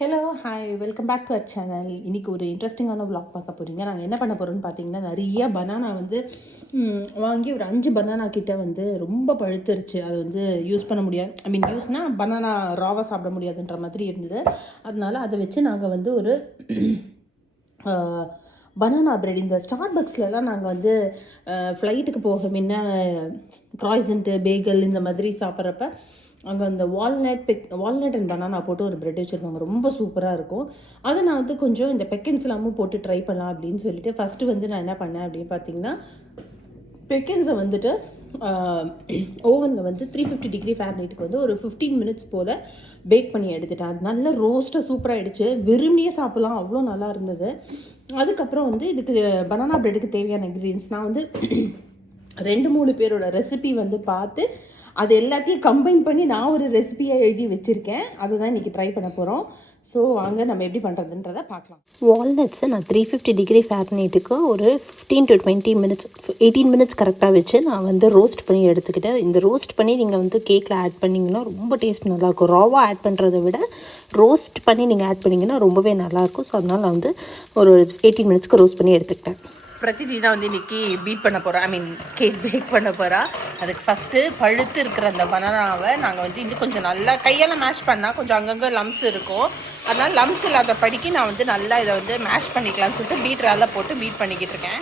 Hello hi welcome back to our channel இன்றைக்கி ஒரு இன்ட்ரெஸ்டிங்கான vlog பார்க்க போகிறீங்க நாங்கள் என்ன பண்ண போகிறோம்னு பார்த்தீங்கன்னா நிறைய பனானா வந்து வாங்கி ஒரு அஞ்சு பனானா கிட்டே வந்து ரொம்ப பழுத்துருச்சு. அது வந்து யூஸ் பண்ண முடியாது. ஐ மீன் யூஸ்னால் பனானா ராவாக சாப்பிட முடியாதுன்ற மாதிரி இருந்தது. அதனால அதை வச்சு நாங்கள் வந்து ஒரு பனானா பிரெட் இந்த ஸ்டார் பக்ஸ்லலாம் நாங்கள் வந்து ஃப்ளைட்டுக்கு போக முன்ன க்ராய்சன்ட்டு பேகல் இந்த மாதிரி சாப்பிட்றப்ப அங்கே அந்த வால்நட் பெக் வால்நட் அண்ட் பனானா போட்டு ஒரு ப்ரெட் வச்சுருப்பாங்க. ரொம்ப சூப்பராக இருக்கும். அதை நான் வந்து கொஞ்சம் இந்த பெக்கன்ஸ் எல்லாமும் போட்டு ட்ரை பண்ணலாம் அப்படின்னு சொல்லிட்டு ஃபஸ்ட்டு வந்து நான் என்ன பண்ணேன் அப்படின்னு பார்த்தீங்கன்னா பெக்கன்ஸை வந்துட்டு ஓவனில் வந்து த்ரீ ஃபிஃப்டி டிகிரி ஃபேர்னைட்டுக்கு வந்து ஒரு ஃபிஃப்டீன் மினிட்ஸ் போல் பேக் பண்ணி எடுத்துட்டேன். அது நல்ல ரோஸ்ட்டாக சூப்பராக ஆயிடுச்சு. வெறுமனையே சாப்பிட்லாம். அவ்வளோ நல்லா இருந்தது. அதுக்கப்புறம் வந்து இதுக்கு பனானா ப்ரெட்டுக்கு தேவையான இன்க்ரீடியன்ஸ் நான் வந்து ரெண்டு மூணு பேரோட ரெசிபி வந்து பார்த்து அது எல்லாத்தையும் கம்பைன் பண்ணி நான் ஒரு ரெசிபியாக எழுதி வச்சுருக்கேன். அதுதான் இன்றைக்கி ட்ரை பண்ண போகிறோம் ஸோ வாங்க நம்ம எப்படி பண்ணுறதுன்றத பார்க்கலாம். வால்நட்ஸை நான் த்ரீ ஃபிஃப்டி டிகிரி ஃபேரனைட்டுக்கு ஒரு fifteen to twenty minutes eighteen minutes கரெக்டாக வச்சு நான் வந்து ரோஸ்ட் பண்ணி எடுத்துக்கிட்டேன். இந்த ரோஸ்ட் பண்ணி நீங்கள் வந்து கேக்கில் ஆட் பண்ணிங்கன்னா ரொம்ப டேஸ்ட் நல்லாயிருக்கும். ராவாக ஆட் பண்ணுறதை விட ரோஸ்ட் பண்ணி நீங்கள் ஆட் பண்ணிங்கன்னா ரொம்பவே நல்லாயிருக்கும். ஸோ அதனால் நான் வந்து ஒரு எயிட்டீன் மினிட்ஸ்க்கு ரோஸ்ட் பண்ணி எடுத்துக்கிட்டேன். பிரதிதி தான் வந்து இன்னைக்கு பீட் பண்ண போகிறோம் ஐ மீன் கேக் பேக் பண்ண போகிறா அதுக்கு ஃபஸ்ட்டு பழுத்து இருக்கிற அந்த பனானாவை நாங்கள் வந்து இன்னும் கொஞ்சம் நல்லா கையால் மேஷ் பண்ணால் கொஞ்சம் அங்கங்கே லம்ஸ் இருக்கும். அதனால் லம்ஸ் இல்லாத படிக்கு நான் வந்து நல்லா இதை வந்து மேஷ் பண்ணிக்கலாம்னு சொல்லிட்டு பீட்ரால போட்டு பீட் பண்ணிக்கிட்டு இருக்கேன்.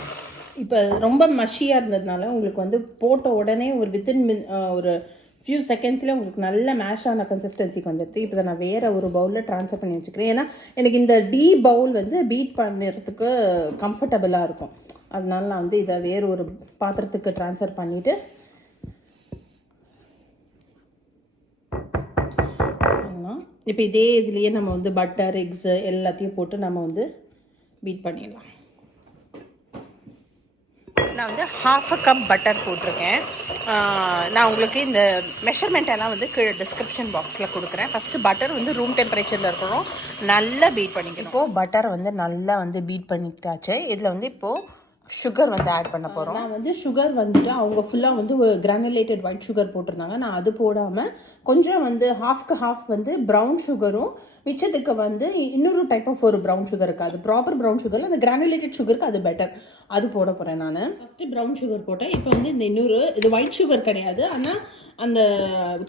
இப்போ ரொம்ப மஷியாக இருந்ததுனால உங்களுக்கு வந்து போட்ட உடனே ஒரு வித்தின் மின் ஒரு ஃபியூ செகண்ட்ஸில் உங்களுக்கு நல்ல மேஷ் ஆன கன்சிஸ்டன்சிக்கு வந்துடுது இப்போ நான் வேறு ஒரு பவுலில் ட்ரான்ஸ்ஃபர் பண்ணி வச்சுக்கிறேன். ஏன்னா எனக்கு இந்த டீ பவுல் வந்து பீட் பண்ணுறதுக்கு கம்ஃபர்டபுளாக இருக்கும். அதனால நான் வந்து இதை வேறு ஒரு பாத்திரத்துக்கு ட்ரான்ஸ்ஃபர் பண்ணிவிட்டு இப்போ இதே இதுலேயே நம்ம வந்து பட்டர் எக்ஸு எல்லாத்தையும் போட்டு நம்ம வந்து பீட் பண்ணிடலாம். நான் வந்து ஹாஃப் அ கப் பட்டர் போட்டிருக்கேன். நான் உங்களுக்கு இந்த மெஷர்மெண்ட் எல்லாம் வந்து கீழே டிஸ்கிரிப்ஷன் பாக்ஸில் கொடுக்குறேன். ஃபஸ்ட்டு பட்டர் வந்து ரூம் டெம்பரேச்சரில் இருக்கணும். நல்லா பீட் பண்ணிக்கணும். இப்போது பட்டரை வந்து நல்லா வந்து பீட் பண்ணிட்டாச்சு. இதில் வந்து இப்போது சுகர் வந்து ஆட் பண்ண போகிறோம் நான் வந்து சுகர் வந்துட்டு அவங்க ஃபுல்லாக வந்து கிரானுலேட்டட் ஒயிட் சுகர் போட்டிருந்தாங்க. நான் அது போடாமல் கொஞ்சம் வந்து ஹாஃப்க்கு ஹாஃப் வந்து ப்ரௌன் சுகரும் மிச்சத்துக்கு வந்து இன்னொரு டைப் ஆஃப் ஒரு ப்ரௌன் சுகர் இருக்குது அது ப்ராப்பர் ப்ரௌன் சுகர் அந்த கிரானுலேட்டட் சுகருக்கு அது பெட்டர் அது போட போகிறேன் நான். ஃபஸ்ட்டு ப்ரௌன் சுகர் போட்டேன். இப்போ வந்து இந்த இன்னொரு இது ஒயிட் சுகர் கிடையாது. ஆனால் அந்த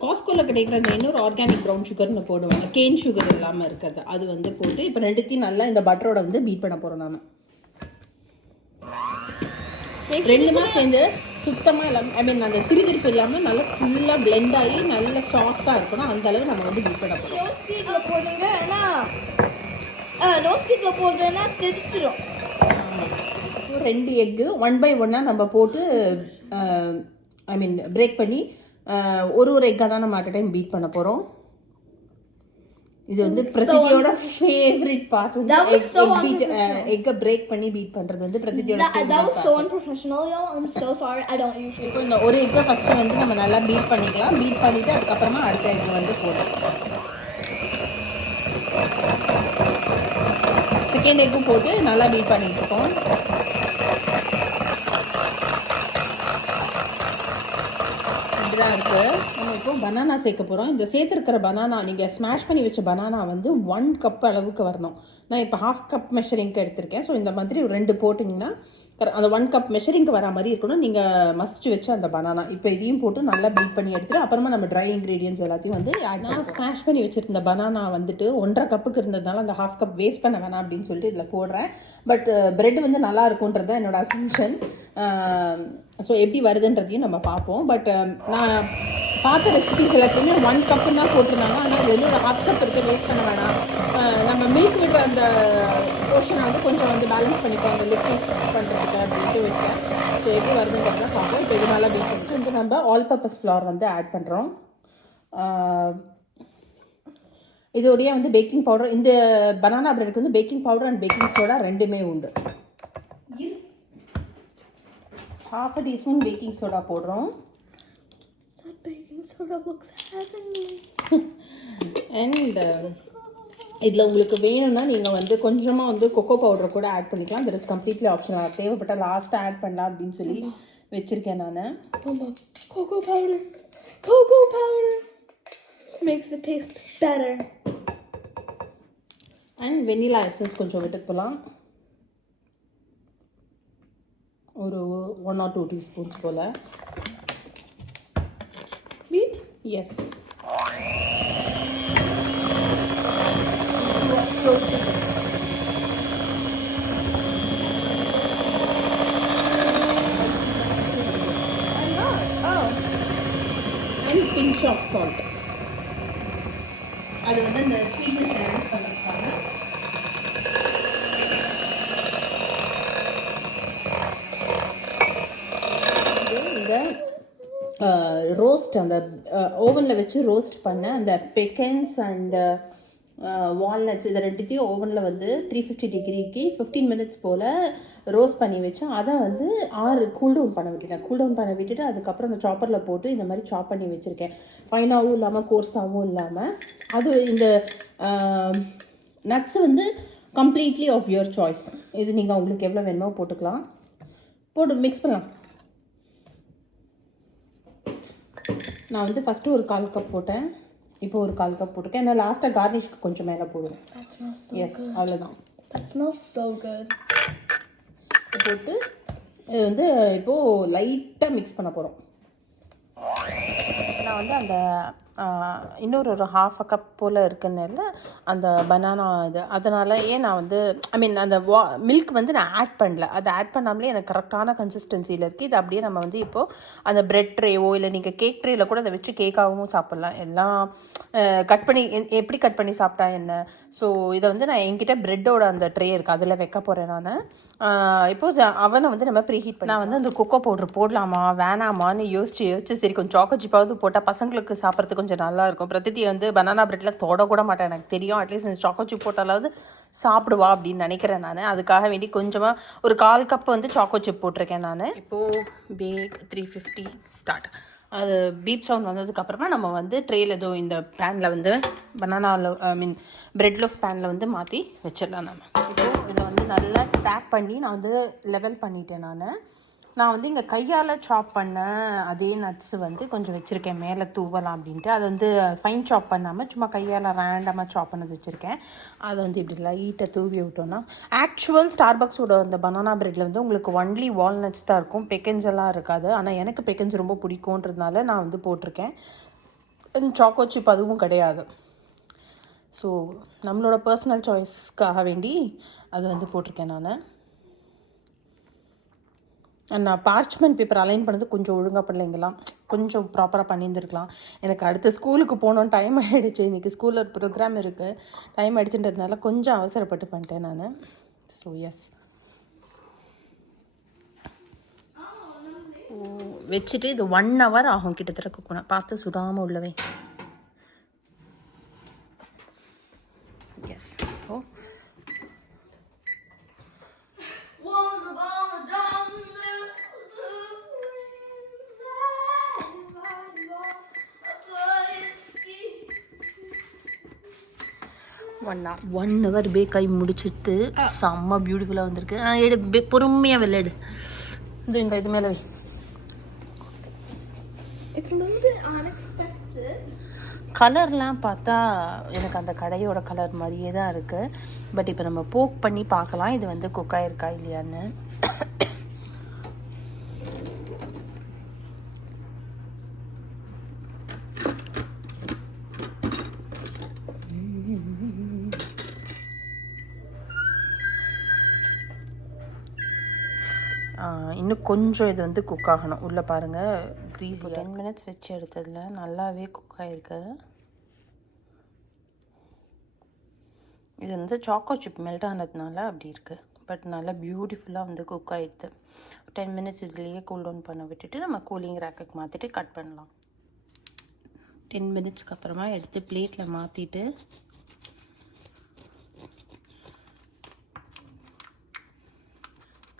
காஸ்கோவில் கிடைக்கிற அந்த இன்னொரு ஆர்கானிக் ப்ரௌன் சுகர்னு போடுவாங்க. கேன் சுகர் இல்லாமல் இருக்கிறது. அது வந்து போட்டு இப்போ ரெண்டுத்தையும் நல்லா இந்த பட்டரோட வந்து பீட் பண்ண போகிறோம் நாம ரெண்டுமே சேர்ந்து சுத்தமாக இல்லாமல் ஐ மீன் அந்த திருதிருப்பு இல்லாமல் நல்லா ஃபுல்லாக பிளெண்ட் ஆகி நல்ல சாஃப்டாக இருக்கணும். அந்த அளவு நம்ம வந்து பீட் பண்ண போகிறோம் நோ ஸ்பீட்ல போடுங்க ஏன்னா நோ ஸ்பீட்ல போடுறேன்னா தெரிச்சிடும் ரெண்டு எக்கு ஒன் பை ஒன்னாக நம்ம போட்டு ஐ மீன் பிரேக் பண்ணி ஒரு ஒரு எக்காக தான் நம்ம அட் டைம் பீட் பண்ண போகிறோம் இது வந்து பிரதிதியோட ஃபேவரட் பார்ட் வந்து so பீட் எக்கை பிரேக் பண்ணி பீட் பண்ணுறது வந்து பிரதிதியோட That, was so unprofessional, y'all. I'm so sorry. I don't usually. இப்போ இந்த ஒரு எக்கை ஃபஸ்ட்டு வந்து நம்ம நல்லா பீட் பண்ணிக்கலாம். பீட் பண்ணிவிட்டு அதுக்கப்புறமா அடுத்த எக் வந்து போடலாம். செகண்ட் எக்கும் போட்டு நல்லா பீட் பண்ணிட்டு இருக்கோம். இப்படிதான் இருக்கு. இப்போ பனானா சேர்க்க போகிறோம் இந்த சேர்த்துருக்கிற பனானா நீங்கள் ஸ்மாஷ் பண்ணி வச்ச பனானா வந்து ஒன் கப் அளவுக்கு வரணும். நான் இப்போ ஹாஃப் கப் மெஷரிங்க்கு எடுத்திருக்கேன். ஸோ இந்த மாதிரி ரெண்டு போட்டிங்கன்னா அந்த ஒன் கப் மெஷரிங்க்கு வர மாதிரி இருக்கணும். நீங்கள் மசிச்சு வச்ச அந்த பனானா இப்போ இதையும் போட்டு நல்லா பீட் பண்ணி எடுத்துட்டு அப்புறமா நம்ம ட்ரை இன்க்ரீடியன்ஸ் எல்லாத்தையும் வந்து நான் ஸ்மாஷ் பண்ணி வச்சிருந்த பனானா வந்துட்டு ஒன்றரை கப்புக்கு இருந்ததுனால அந்த ஹாஃப் கப் வேஸ்ட் பண்ண வேணாம் அப்படின்னு சொல்லிட்டு இதில் போடுறேன். பட் பிரெட் வந்து நல்லா இருக்குன்றது என்னோட அசம்ஷன் ஸோ எப்படி வருதுன்றதையும் நம்ம பார்ப்போம். பட் நான் பார்த்த ரெசிபிஸ் எல்லாத்தையுமே ஒன் கப்பு தான் போட்டிருந்தாங்க. ஆனால் இது வந்து ஹாஃப் கப் இருக்க வேஸ்ட் பண்ண வேணாம். நம்ம மில்க் விடுற அந்த போர்ஷனை வந்து கொஞ்சம் வந்து பேலன்ஸ் பண்ணிப்போம் அந்த லிக்விட் பண்ணுறதுக்கு அப்படின்ட்டு வச்சேன். ஸோ எப்படி வருதுங்கிறத பார்ப்போம். இப்போ இது நல்லா பீட் பண்ணிட்டு வந்து நம்ம ஆல் பர்பஸ் ஃப்ளார் வந்து ஆட் பண்ணுறோம் இதோடைய வந்து பேக்கிங் பவுடர் இந்த பனானா பிரெட்க்கு வந்து baking powder and baking soda ரெண்டுமே உண்டு. Half a teaspoon baking soda போடுறோம். Baking soda looks heavenly. And இதில் உங்களுக்கு வேணும்னா நீங்கள் வந்து கொஞ்சமாக வந்து கொக்கோ பவுடர் கூட ஆட் பண்ணிக்கலாம். தட் இஸ் கம்ப்ளீட்லி ஆப்ஷனல் தேவைப்பட்டால் லாஸ்ட்டாக ஆட் பண்ணலாம் அப்படின்னு சொல்லி வச்சுருக்கேன் நான். cocoa powder. Cocoa powder makes the taste better. And vanilla essence கொஞ்சம் விட்டுட்டு போகலாம் ஒரு ஒன் ஆர் டூ டீஸ்பூன்ஸ் போல். வீட் எஸ் Oh. And pinch of salt அது வந்து அந்த ஸ்வீட்னஸ் என்ஹான்ஸ் பண்ணிருக்காங்க இந்த ரோஸ்ட் அந்த ஓவனில் வச்சு ரோஸ்ட் பண்ண அந்த பெக்கன்ஸ் அண்ட் வால்நட்ஸ் இதை ரெண்டுத்தையும் ஓவனில் வந்து த்ரீ ஃபிஃப்டி டிகிரிக்கு ஃபிஃப்டீன் மினிட்ஸ் போல் ரோஸ்ட் பண்ணி வச்சு அதை வந்து ஆறு கூல் டவுன் பண்ண விட்டுட்டேன். கூல் டவுன் பண்ண விட்டுட்டு அதுக்கப்புறம் அந்த சாப்பரில் போட்டு இந்த மாதிரி சாப் பண்ணி வச்சுருக்கேன். ஃபைனாகவும் இல்லாமல் கோர்ஸாகவும் இல்லாமல் அது இந்த நட்ஸ் வந்து கம்ப்ளீட்லி ஆஃப் யுவர் சாய்ஸ் இது நீங்கள் உங்களுக்கு எவ்வளோ வேணுமோ போட்டுக்கலாம். போட்டு மிக்ஸ் பண்ணலாம். நான் வந்து ஃபஸ்ட்டு ஒரு கால் கப் போட்டேன். இப்போ ஒரு கால் கப் போட்டிருக்கேன். ஏன்னா லாஸ்ட்டாக கார்னிஷ்க்கு கொஞ்சம் மேலே போடுவேன். எஸ் அவ்வளோதான். போட்டு இது வந்து இப்போது லைட்டாக மிக்ஸ் பண்ண போகிறோம் நான் வந்து அந்த இன்னொரு ஒரு ஹாஃப் அ கப் போல் இருக்குன்னு அந்த பனானா இது. அதனால் ஏன் நான் வந்து ஐ மீன் அந்த வா மில்க் வந்து நான் ஆட் பண்ணல. அதை ஆட் பண்ணாமலே எனக்கு கரெக்டான கன்சிஸ்டன்சியில் இருக்குது இது அப்படியே நம்ம வந்து இப்போது அந்த பிரெட் ட்ரேவோ இல்லை நீங்கள் கேக் ட்ரேயில் கூட அதை வச்சு கேக்காகவும் சாப்பிட்லாம். எல்லாம் கட் பண்ணி எப்படி கட் பண்ணி சாப்பிட்டா என்ன? ஸோ இதை வந்து நான் என்கிட்ட ப்ரெட்டோட அந்த ட்ரே இருக்குது அதில் வைக்க போகிறேன் நான். இப்போ அவனை வந்து நம்ம ப்ரீ ஹீட் நான் வந்து அந்த கொக்கோ பவுட்ரு போடலாமா? வேணாமான்னு யோசிச்சு யோசிச்சு சரி கொஞ்சம் சாக்கோ சிப்பாவது போட்டால் பசங்களுக்கு சாப்பிட்றதுக்கு கொஞ்சம் நல்லா இருக்கும் பிரதித்தி வந்து பனானா பிரெட்டில் தொட கூட மாட்டேன் எனக்கு தெரியும். அட்லீஸ்ட் இந்த சாக்கோ சிப் போட்டாலாவது சாப்பிடுவா அப்படின்னு நினைக்கிறேன் நான். அதுக்காக வேண்டி கொஞ்சமாக ஒரு கால் கப் வந்து சாக்கோ சிப் போட்டிருக்கேன் நான். இப்போது பேக் த்ரீ ஃபிஃப்டி ஸ்டார்ட் அது பீப் சவுண்ட் வந்ததுக்கப்புறமா நம்ம வந்து ட்ரேயில் ஏதோ இந்த பேனில் வந்து பனானாவில் ஐ மீன் பிரெட் லோஃப் பேனில் வந்து மாற்றி வச்சிடலாம் நம்ம இப்போது இதை வந்து நல்லா டேப் பண்ணி நான் வந்து லெவல் பண்ணிட்டேன் நான். நான் வந்து இங்கே கையால் சாப் பண்ண அதே நட்ஸ் வந்து கொஞ்சம் வச்சுருக்கேன். மேலே தூவலாம் அப்படின்ட்டு. அதை வந்து ஃபைன் சாப் பண்ணாமல் சும்மா கையால் ரேண்டமாக சாப் பண்ணது வச்சுருக்கேன். அதை வந்து இப்படி லைட்டை தூவி விட்டோன்னா ஆக்சுவல் ஸ்டார்பக்ஸோட அந்த பனானா பிரெட்டில் வந்து உங்களுக்கு ஒன்லி வால்நட்ஸ் தான் இருக்கும். பெக்கன்ஸ் எல்லாம் இருக்காது. ஆனால் எனக்கு பெக்கன்ஸ் ரொம்ப பிடிக்குன்றதுனால நான் வந்து போட்டிருக்கேன். சாக்கோ சிப் அதுவும் கிடையாது. ஸோ நம்மளோட பர்சனல் சாய்ஸ்க்காக வேண்டி அது வந்து போட்டிருக்கேன் நான். நான் பார்ச்மெண்ட் பேப்பர் அலைன் பண்ணது கொஞ்சம் ஒழுங்காக பண்ணலைங்களாம். கொஞ்சம் ப்ராப்பராக பண்ணியிருந்துருக்கலாம். எனக்கு அடுத்த ஸ்கூலுக்கு போகணும் டைம் ஆகிடுச்சு இன்றைக்கி ஸ்கூலில் ப்ரோக்ராம் இருக்குது டைம் ஆகிடுச்சுன்றதுனால கொஞ்சம் அவசரப்பட்டு பண்ணிட்டேன் நான். ஸோ எஸ் வச்சுட்டு இது ஒன் ஹவர் ஆகும் கிட்டத்தட்ட குக்குனா. பார்த்து சுடாமல் உள்ளவே எஸ் ஓ one hour one hour bake ஆகி முடிச்சிட்டு செம்ம பியூட்டிஃபுல்லாக வந்திருக்கு. ஆ எடு பொறுமையாக விளையாடு இது இந்த இது மேலே. கலர்லாம் பார்த்தா எனக்கு அந்த கடையோட கலர் மாதிரியே தான் இருக்குது பட் இப்போ நம்ம போக் பண்ணி பார்க்கலாம். இது வந்து குக் ஆயிருக்கா இல்லையான்னு. இன்னும் கொஞ்சம் இது வந்து குக் ஆகணும். உள்ளே பாருங்கள் க்ரீஸ் டென் மினிட்ஸ் வச்சு எடுத்ததில் நல்லாவே குக் ஆகிருக்கு இது வந்து சாக்கோ சிப் மெல்ட் ஆனதுனால அப்படி இருக்குது பட் நல்லா பியூட்டிஃபுல்லாக வந்து குக் ஆகிடுது டென் மினிட்ஸ் இதுலேயே கூல் டவுன் பண்ண விட்டுட்டு நம்ம கூலிங் ரேக்குக்கு மாற்றிட்டு கட் பண்ணலாம். டென் மினிட்ஸ்க்கு அப்புறமா எடுத்து பிளேட்டில் மாற்றிட்டு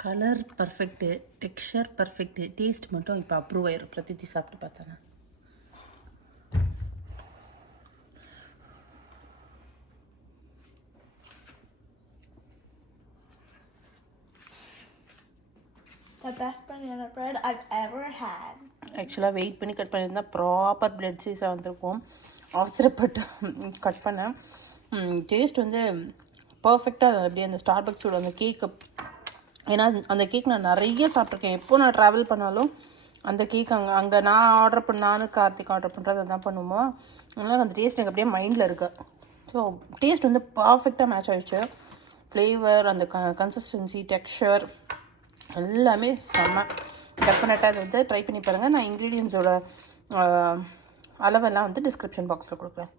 colour perfect texture perfect taste மட்டும் இப்போ அப்ரூவ் ஆயிரும். பிரதித்தி சாப்பிட்டு பார்த்தேன்? The best banana bread I've ever had. ஆக்சுவலாக வெயிட் பண்ணி கட் பண்ணியிருந்தா ப்ராப்பர் பிளட் சைஸாக வந்திருக்கும். அவசரப்பட்டு கட் பண்ணேன். டேஸ்ட் வந்து பர்ஃபெக்டாக அப்படியே அந்த ஸ்டார்பக்ஸோட அந்த கேக்கு ஏன்னா அந்த கேக் நான் நிறைய சாப்பிட்ருக்கேன் எப்போ நான் ட்ராவல் பண்ணாலும் அந்த கேக் அங்கே அங்கே நான் ஆர்டர் பண்ண நானும் கார்த்திக் ஆர்டர் பண்ணுறது அதான் பண்ணுவோம். அதனால் அந்த டேஸ்ட் எனக்கு அப்படியே மைண்டில் இருக்கு. ஸோ டேஸ்ட் வந்து பர்ஃபெக்டாக மேட்ச் ஆகிடுச்சு ஃப்ளேவர் அந்த க கன்சிஸ்டன்சி டெக்ஸ்சர் எல்லாமே செம்ம. டெஃபினட்டாக அதை வந்து ட்ரை பண்ணி பாருங்கள் நான் இன்க்ரீடியன்ஸோட அளவெல்லாம் வந்து டிஸ்கிரிப்ஷன் பாக்ஸில் கொடுக்குறேன்.